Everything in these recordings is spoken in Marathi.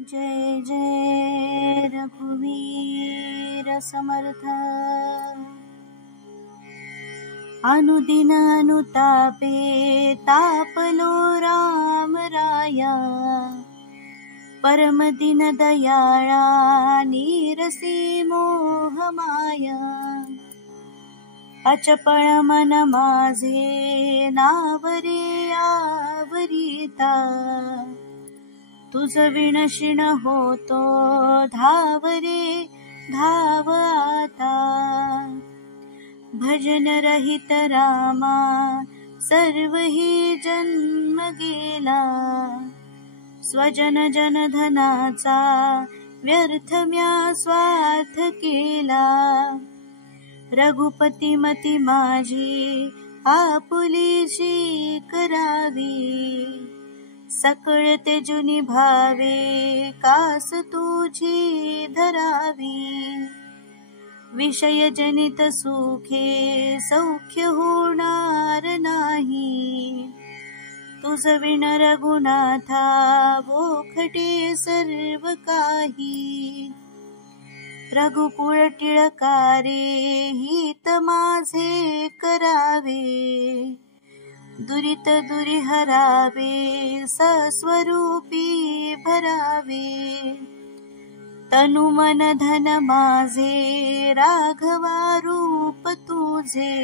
जय जय रघुवीर समर्थ। अनुदिन अनुतापे तापलो राम राया, परम दिन दयाळा नीरसी मोह माया। अचपळ मन माझे नावरे आवरिता, तुझ विणशिण होतो धावरे धाव आता। भजन रहित रामा सर्व ही जन्म गेला, स्वजन जन धनाचा व्यर्थ म्या स्वार्थ केला। रघुपती मती माझी आपुलीशी करावी, सकळ तेजुनी भावे कास तुझी धरावी। विषय जनित सुखे सौख्य होणार नाही, तुझ विण रघुनाथा भोखटे सर्व काही। रघुकुळ टिळकारे हित माझे करावे, दुरित दुरी हरावे सस्वरूपी भरावे। तनु मन धन माझे राघवा रूप तुझे,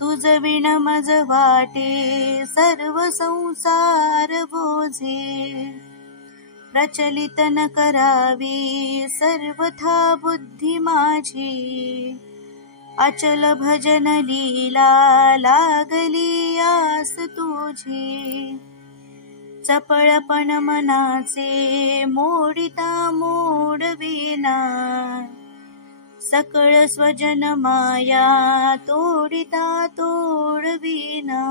तुझ विण मज वाटे सर्व संसार बोझे। प्रचलित न करावी सर्वथा बुद्धी माझी, अचल भजन लीला लागली आस तुझी। चपळपण मनाचे मोडिता मोडविना, सकळ स्वजन माया तोडिता तोडविना।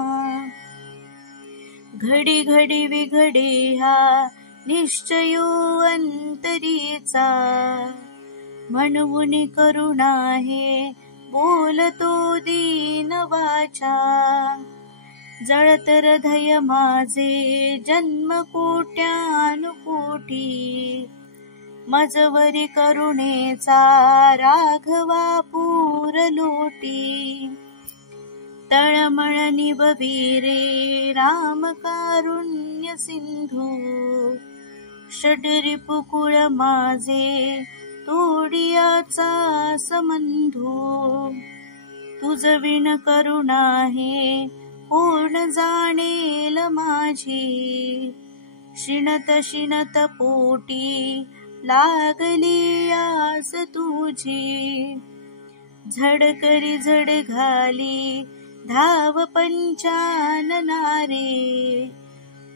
घडी घडी विघडे हा निश्चयो अंतरीचा, म्हणून करुणा हे बोलतो दीन वाचा। जळत हृदय माझे जन्म कोट्यानुकोटी, मजवरी करुणेचा राघवा पूर लोटी। तळमळ निबविरे राम कारुण्य सिंधू, षड्रिपुकुळ माझे तोडियाचा समंधू। तुझ विण करुणा हे पूर्ण जाणेल माझी, शिणत शिणत पोटी लागली आस तुझी। झड करी झड घाली धाव पंचाननारे,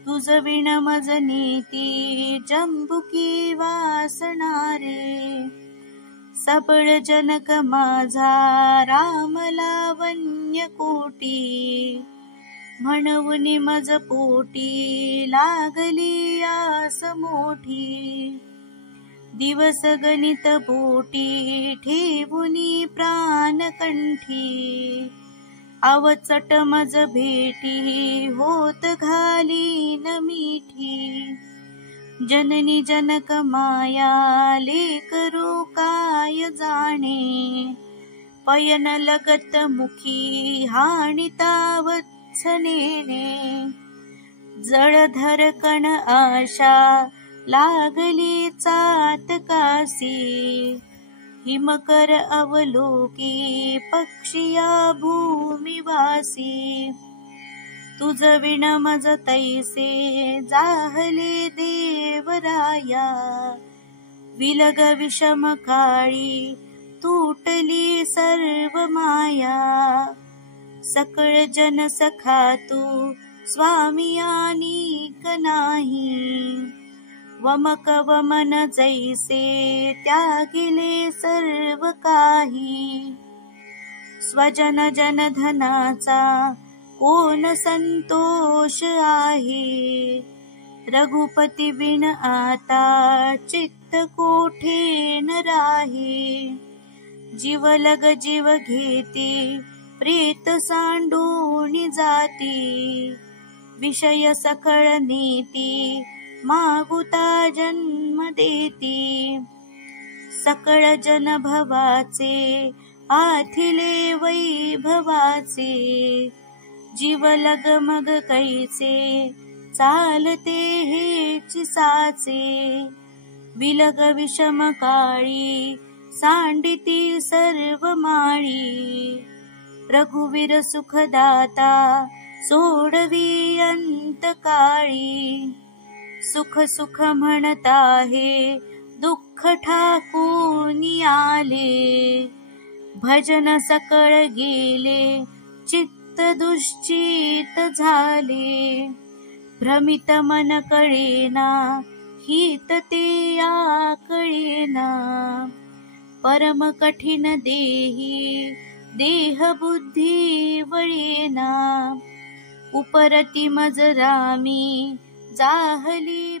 तुझ विण मज नीती जंबुकी वासणारे। सबळ जनक माझा राम लावण्य कोटी, म्हणून मज पोटी लागली आस मोठी। दिवस गणित बोटी ठेवुनी प्राण कंठी, अवचट मज भेटी होत घालीन मिठी। जननी जनक माया लेकरू काय जाणे, पयन लगत मुखी हाणिता वत्सनेने। जळधर कण आशा लागली चातकासी, हिमकर अवलोकी पक्षिया भूमिवासी। तुझ विण मज तैसे जाहले देवराया, विलग विषम काळी तुटली सर्व माया। सकळ जन सखा तू स्वामी अनिक नाही, वमक वमन जैसे त्यागिले सर्व काही। स्वजन जन धनाचा कोण संतोष आहे, रघुपती बिन आता चित्त कोठे न राहे। जीवलग जीव घेती प्रीत सांडून जाती, विषय सकळ नीती मागुता जन्म देती। सकळ जन भवाचे आथिले वैभवाचे, जीव लगमग कैचे चालते हेची साचे। विलग विषम काळी सांडिती सर्व माळी, रघुवीर सुखदाता सोडवी अंतकाळी। सुख सुख म्हणत आहे दुःख ठाकूनी आले, भजन सकळ गेले चित्त दुश्चित झाले। भ्रमित मन कळेना हित ते आकळेना, परम कठीण देही देह बुद्धी वळेना। उपरती मज रामी जाहली